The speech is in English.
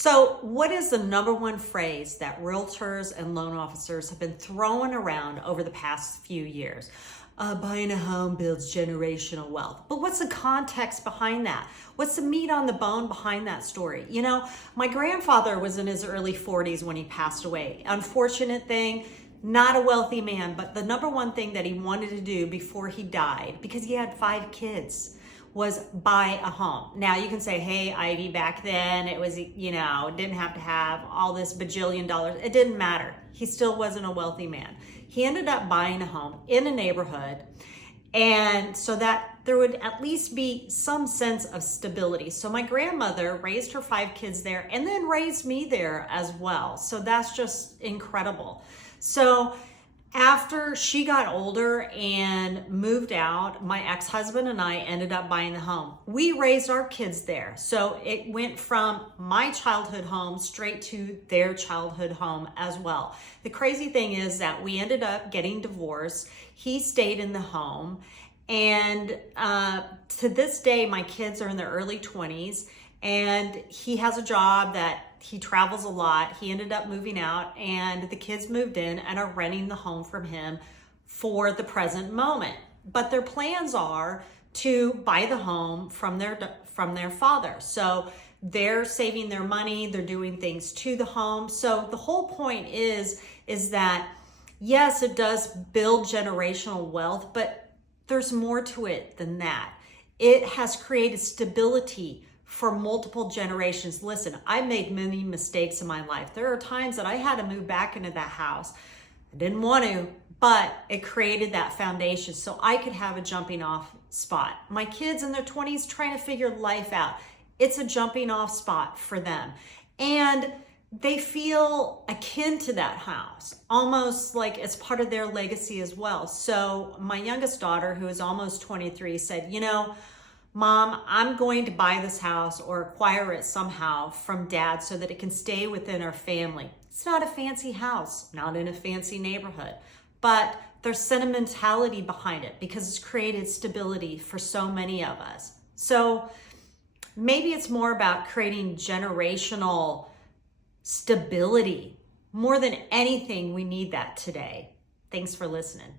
So what is the number one phrase that realtors and loan officers have been throwing around over the past few years? Buying a home builds generational wealth. But what's the context behind that? What's the meat on the bone behind that story? You know, my grandfather was in his early 40s when he passed away. Unfortunate thing, not a wealthy man, but the number one thing that he wanted to do before he died, because he had 5 kids, was buy a home. Now you can say, hey, Ivy, back then it was, didn't have to have all this bajillion dollars. It didn't matter. He still wasn't a wealthy man. He ended up buying a home in a neighborhood, and so that there would at least be some sense of stability. So my grandmother raised her 5 kids there and then raised me there as well. So that's just incredible. So after she got older and moved out, my ex-husband and I ended up buying the home. We raised our kids there. So it went from my childhood home straight to their childhood home as well. The crazy thing is that we ended up getting divorced. He stayed in the home. And to this day, my kids are in their early 20s, and he has a job that he travels a lot. He ended up moving out, and the kids moved in and are renting the home from him for the present moment. But their plans are to buy the home from their father. So they're saving their money, they're doing things to the home. So the whole point is that yes, it does build generational wealth, but there's more to it than that. It has created stability for multiple generations. Listen, I made many mistakes in my life. There are times that I had to move back into that house. I didn't want to, but it created that foundation so I could have a jumping off spot. My kids in their 20s trying to figure life out. It's a jumping off spot for them. And they feel akin to that house, almost like it's part of their legacy as well. So my youngest daughter, who is almost 23, said, Mom, I'm going to buy this house or acquire it somehow from Dad so that it can stay within our family. It's not a fancy house, not in a fancy neighborhood, but there's sentimentality behind it because it's created stability for so many of us. So maybe it's more about creating generational stability. More than anything, we need that today. Thanks for listening.